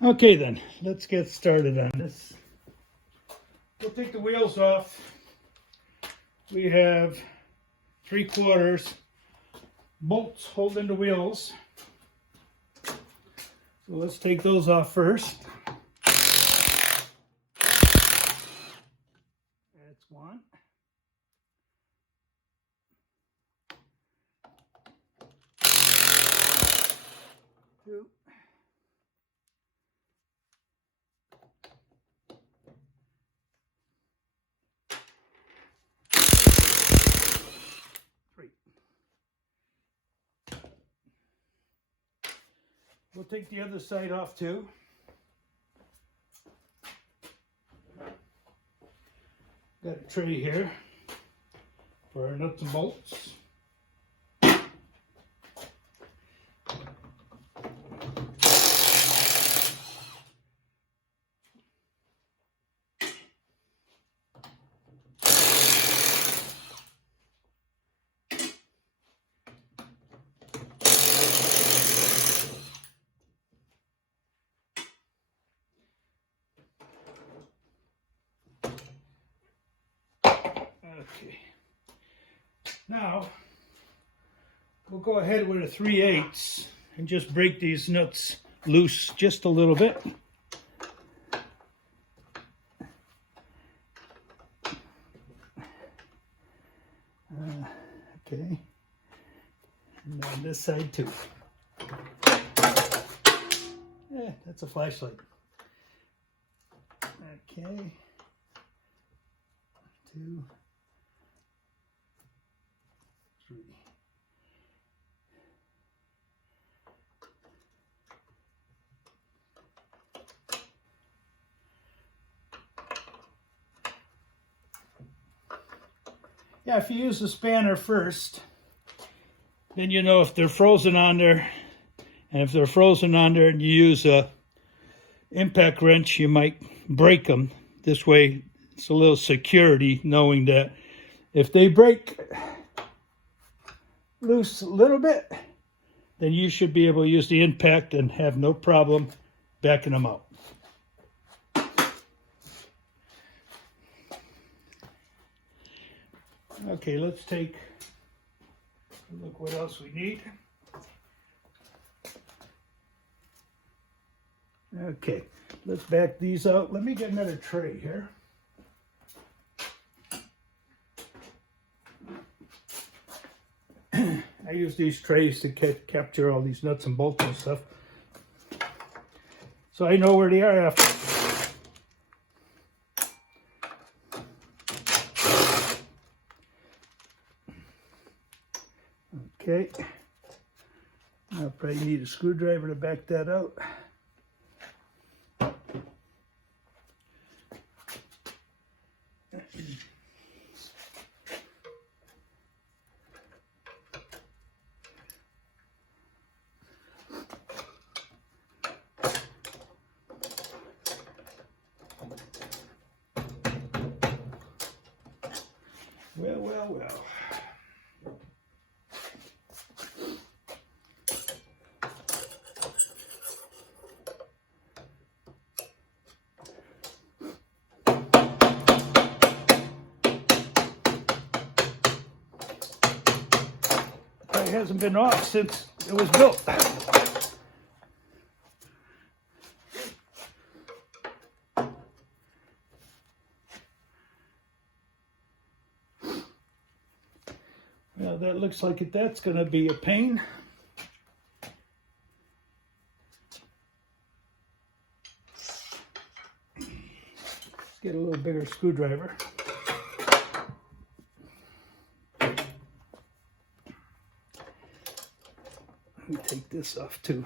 Okay then, let's get started on this. We'll take the wheels off. We have 3/4 bolts holding the wheels. So let's take those off first. That's one. Two. Three. We'll take the other side off too. Got a tray here for our nuts and bolts. Okay. Now, we'll go ahead with a 3/8 and just break these nuts loose just a little bit. Okay. And on this side too. Yeah, that's a flashlight. Okay. 2, 3. Yeah, if you use the spanner first, then you know if they're frozen on there. And if they're frozen on there and you use a impact wrench, you might break them. This way, it's a little security knowing that if they break loose a little bit, then you should be able to use the impact and have no problem backing them out. Okay, let's take a look what else we need. Okay, let's back these out. Let me get another tray here. I use these trays to capture all these nuts and bolts and stuff, so I know where they are after. Okay, I'll probably need a screwdriver to back that out. Well. It hasn't been off since it was built. Well, that looks like that's going to be a pain. Let's get a little bigger screwdriver. Let me take this off too.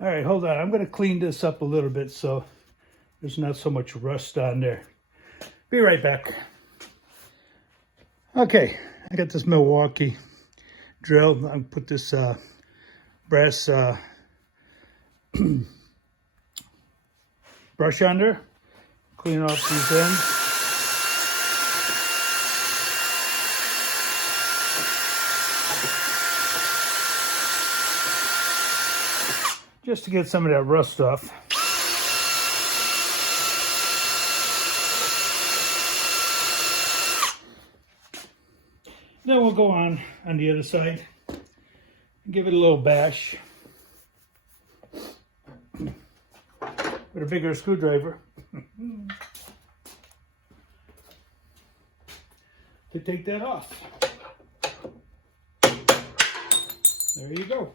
All right, hold on. I'm going to clean this up a little bit so there's not so much rust on there. Be right back. Okay, I got this Milwaukee drill. I'm going to put this brass brush under, clean off these ends. Just to get some of that rust off. Then we'll go on the other side and give it a little bash with a bigger screwdriver to take that off. There you go.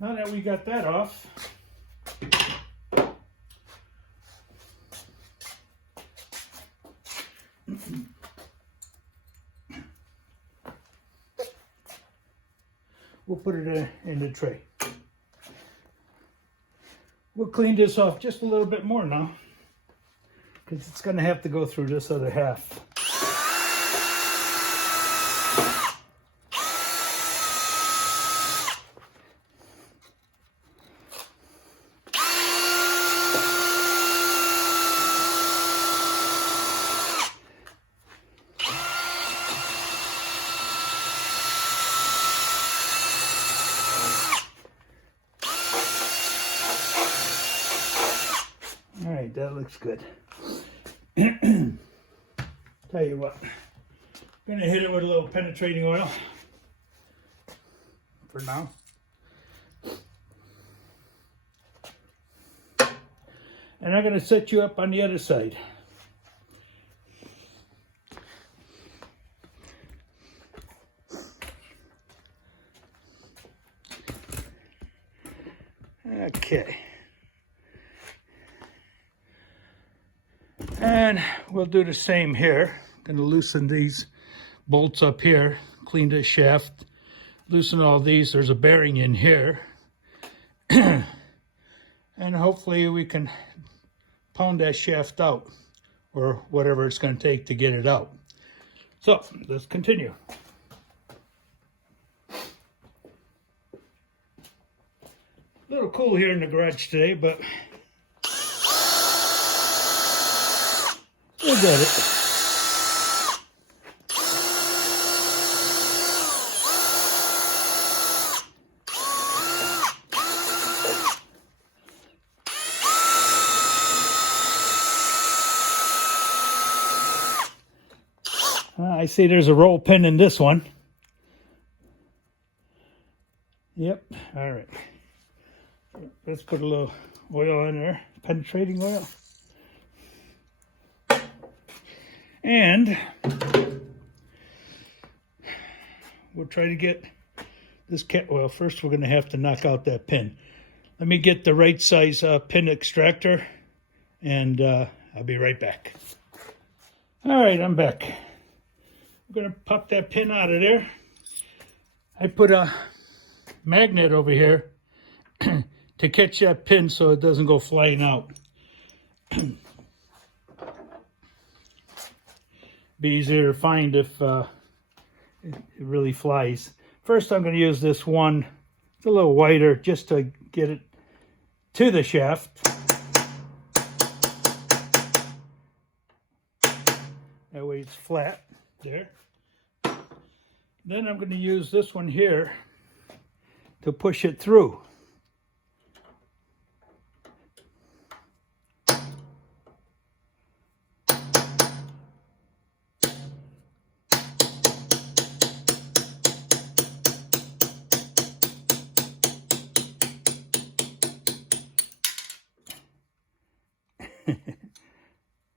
Now that we got that off, we'll put it in the tray. We'll clean this off just a little bit more now, because it's going to have to go through this other half. All right, that looks good. Tell you what, I'm gonna hit it with a little penetrating oil for now. And I'm gonna set you up on the other side. Okay. And we'll do the same here. I'm gonna loosen these bolts up here, clean this shaft, loosen all these. There's a bearing in here. And hopefully we can pound that shaft out, or whatever it's gonna take to get it out. So let's continue. A little cool here in the garage today, but we'll get it. I see there's a roll pin in this one. Yep, all right. Let's put a little oil in there, penetrating oil. And we'll try to get this well, first we're going to have to knock out that pin. Let me get the right size pin extractor, and I'll be right back. All right, I'm back. I'm going to pop that pin out of there. I put a magnet over here to catch that pin so it doesn't go flying out. Be easier to find if it really flies. First I'm going to use this one. It's a little wider just to get it to the shaft. That way it's flat there. Then I'm going to use this one here to push it through.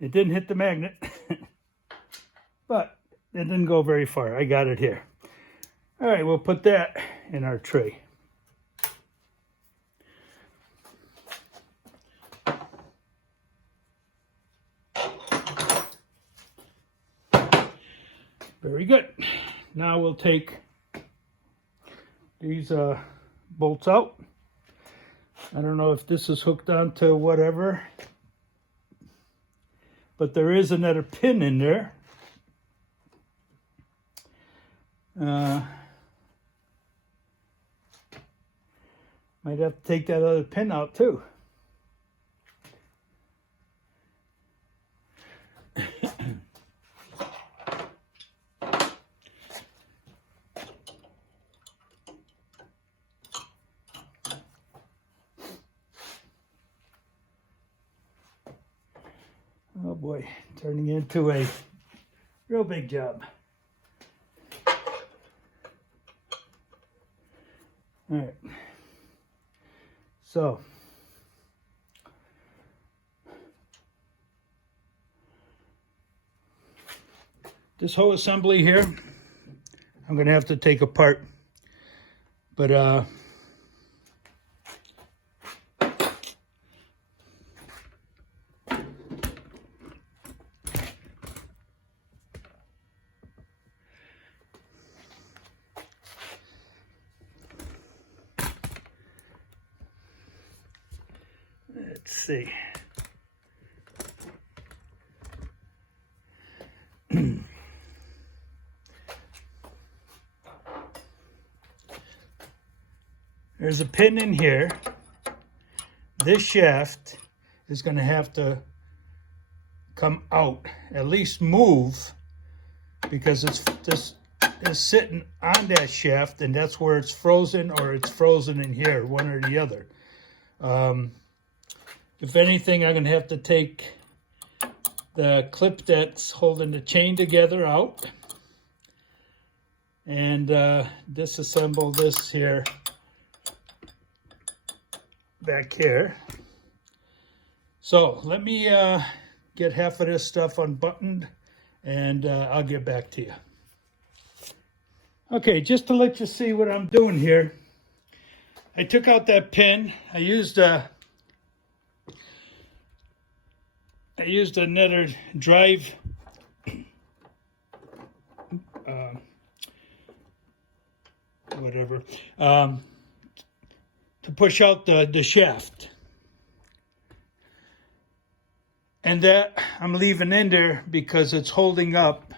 It didn't hit the magnet, but it didn't go very far. I got it here. All right, we'll put that in our tray. Very good. Now we'll take these bolts out. I don't know if this is hooked onto whatever, but there is another pin in there. Might have to take that other pin out too. Oh boy, turning into a real big job. All right, so this whole assembly here, I'm going to have to take apart, but let's see. There's a pin in here. This shaft is going to have to come out, at least move, because this is sitting on that shaft, and that's where it's frozen, or it's frozen in here, one or the other. If anything, I'm going to have to take the clip that's holding the chain together out and disassemble this here back here. So let me get half of this stuff unbuttoned, and I'll get back to you. Okay, just to let you see what I'm doing here, I took out that pin. I used another drive whatever to push out the shaft, and that I'm leaving in there because it's holding up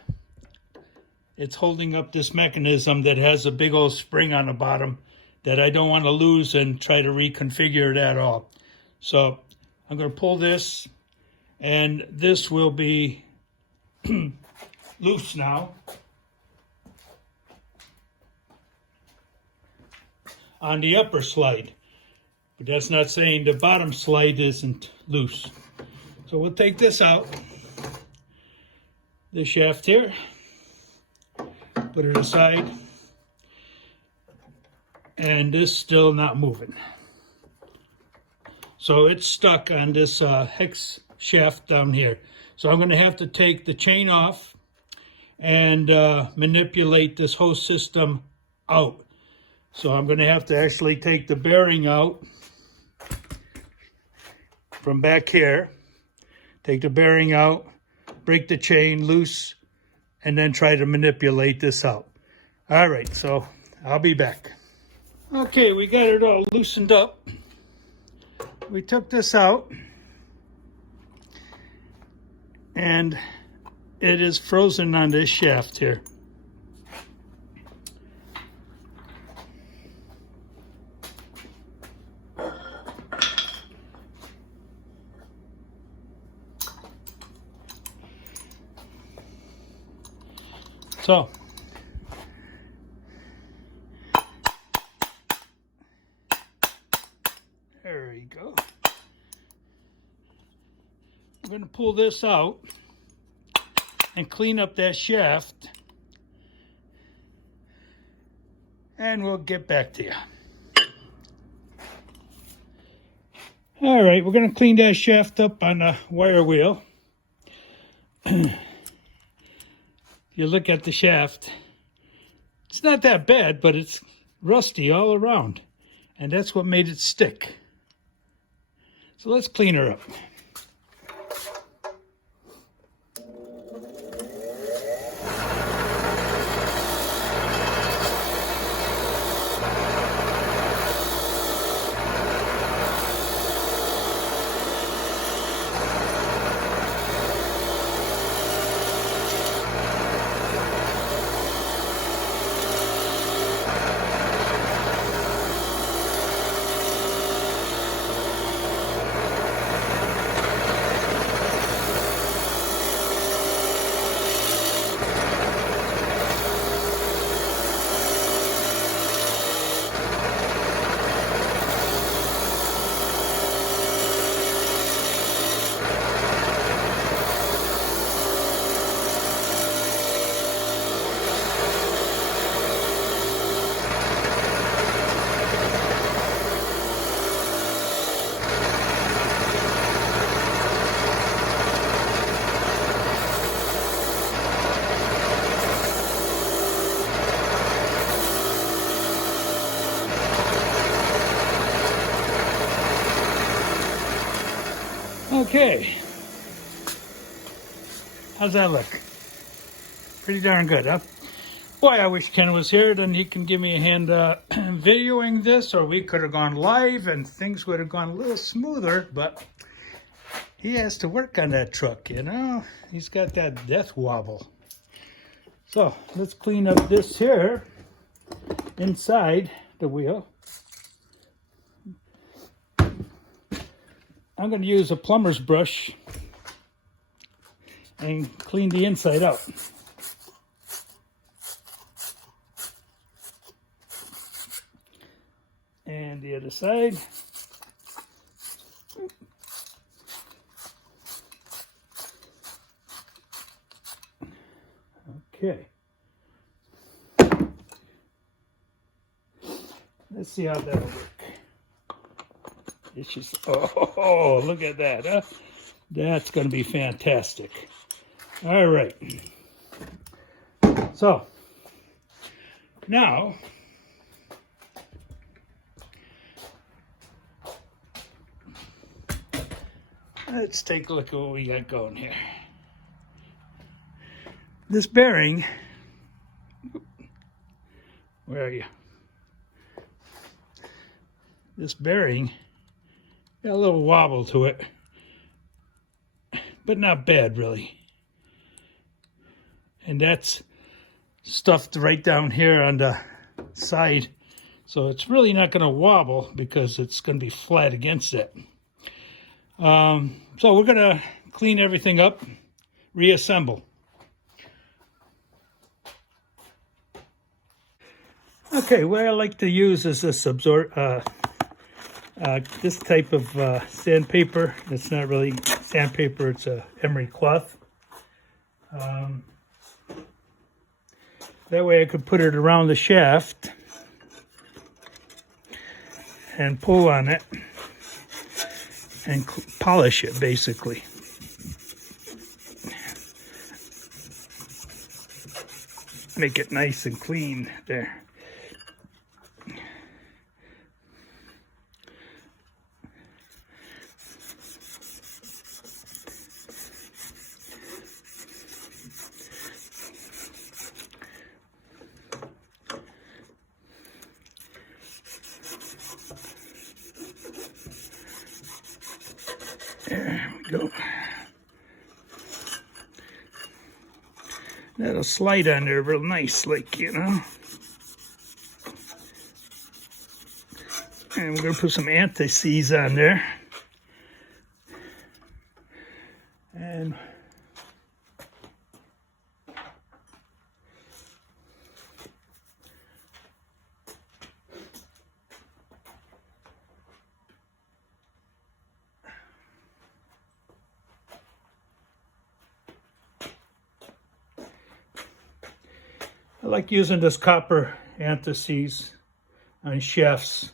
this mechanism that has a big old spring on the bottom that I don't want to lose and try to reconfigure that all. So I'm going to pull this, and this will be loose now on the upper slide. But that's not saying the bottom slide isn't loose. So we'll take this out, this shaft here, put it aside, and this still not moving. So it's stuck on this hex shaft down here. So I'm going to have to take the chain off and manipulate this whole system out. So I'm going to have to actually take the bearing out from back here, take the bearing out, break the chain loose, and then try to manipulate this out. All right, so I'll be back. Okay, we got it all loosened up. We took this out, and it is frozen on this shaft here. So there you go. I'm going to pull this out and clean up that shaft, and we'll get back to you. All right, we're going to clean that shaft up on the wire wheel. You look at the shaft, it's not that bad, but it's rusty all around, and that's what made it stick. So let's clean her up. Okay. How's that look? Pretty darn good, huh? Boy, I wish Ken was here, then he can give me a hand videoing this, or we could have gone live and things would have gone a little smoother, but he has to work on that truck, you know? He's got that death wobble. So, let's clean up this here inside the wheel. I'm going to use a plumber's brush and clean the inside out. And the other side. Okay. Let's see how that'll work. It's just, oh, look at that, huh? That's going to be fantastic. All right. So, now, let's take a look at what we got going here. This bearing, where are you? This bearing got a little wobble to it, but not bad really. And that's stuffed right down here on the side. So it's really not going to wobble because it's going to be flat against it. So we're going to clean everything up, reassemble. Okay, what I like to use is this this type of sandpaper. It's not really sandpaper, it's a emery cloth. That way I could put it around the shaft and pull on it and polish it basically. Make it nice and clean there. There we go. That'll slide on there real nice, like, you know. And we're going to put some anti-seize on there. And I like using this copper anti-seize on shafts.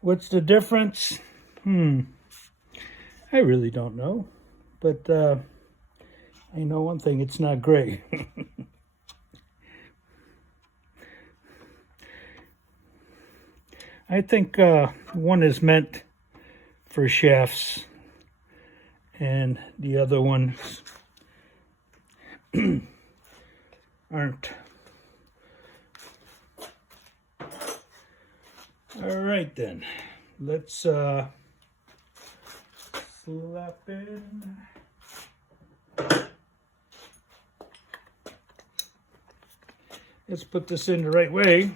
What's the difference? I really don't know. But I know one thing, it's not gray. I think one is meant for shafts and the other ones aren't. All right then, let's slap in. Let's put this in the right way.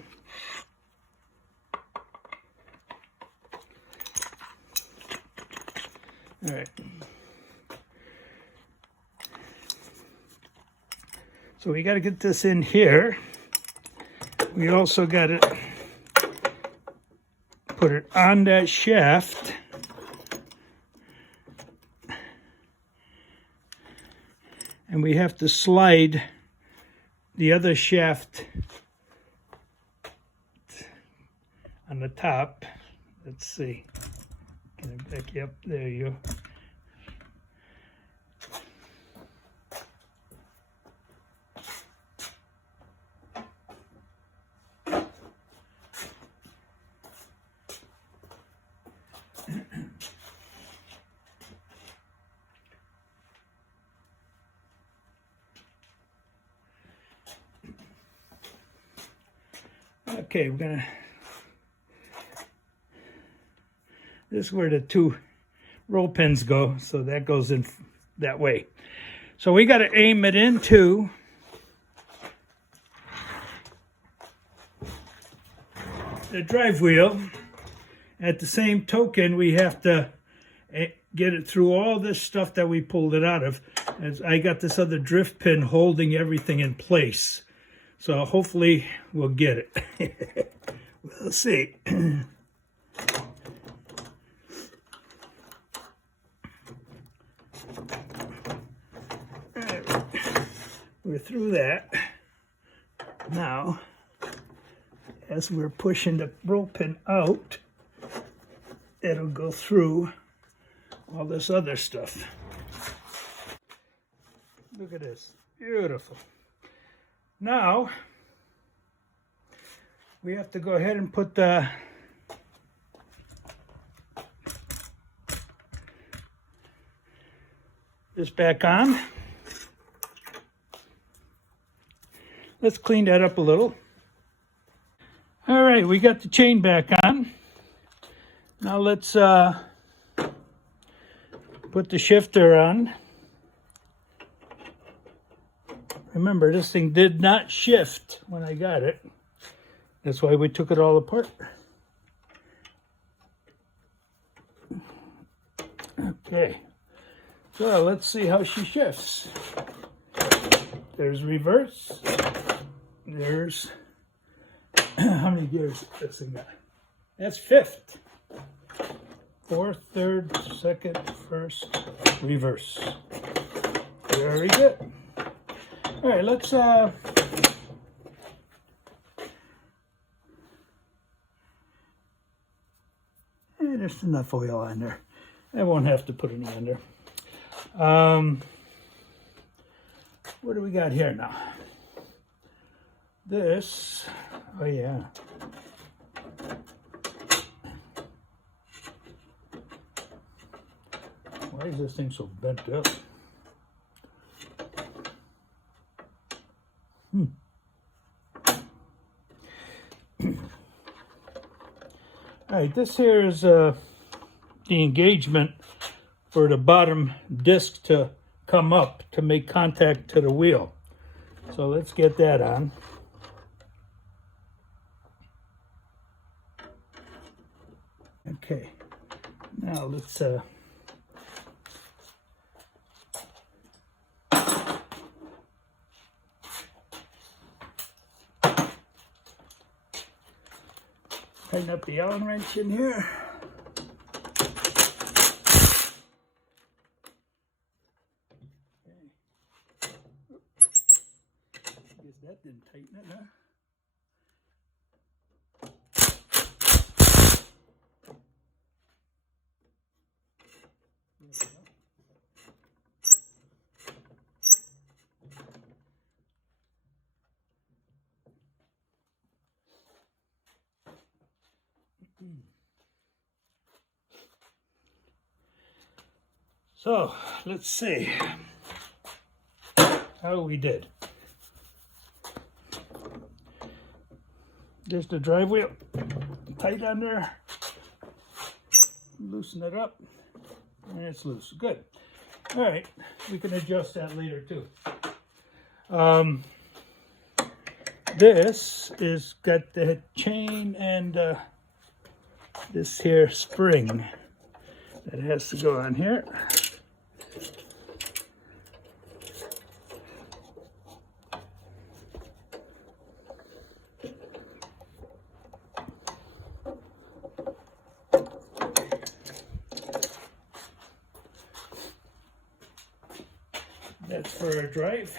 All right. So we got to get this in here. We also got to put it on that shaft. And we have to slide the other shaft on the top. Let's see. Get it back. Yep, there you go. Okay, this is where the 2 roll pins go, so that goes in that way. So we got to aim it into the drive wheel. At the same token, we have to get it through all this stuff that we pulled it out of. As I got this other drift pin holding everything in place. So hopefully we'll get it. We'll see. We're through that. Now, as we're pushing the roll pin out, it'll go through all this other stuff. Look at this. Beautiful. Now, we have to go ahead and put this back on. Let's clean that up a little. All right, we got the chain back on. Now let's put the shifter on. Remember, this thing did not shift when I got it. That's why we took it all apart. Okay, so let's see how she shifts. There's reverse. There's, how many gears does this thing got? That's 5th. 4th, 3rd, 2nd, 1st, reverse. Very good. All right, let's there's enough oil on there. I won't have to put any on there. What do we got here now? This, oh yeah. Why is this thing so bent up? All right, this here is the engagement for the bottom disc to come up to make contact to the wheel. So let's get that on. Okay, now let's tighten up the Allen wrench in here. Guess that didn't tighten it, huh? There we go. So, let's see how we did. There's the drive wheel, tight on there. Loosen it up, and it's loose. Good. All right, we can adjust that later too. This is got the chain and this here spring that has to go on here. That's for our drive.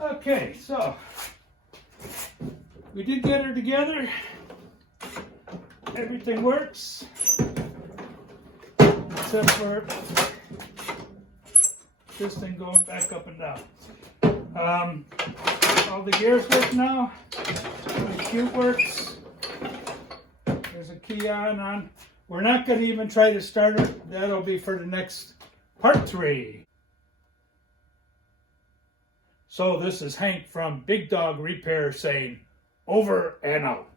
Okay, so we did get her together. Everything works, except for this thing going back up and down. All the gears work now. The chute works. There's a key on. We're not going to even try to start it. That'll be for the next part 3. So this is Hank from Big Dog Repair saying over and out.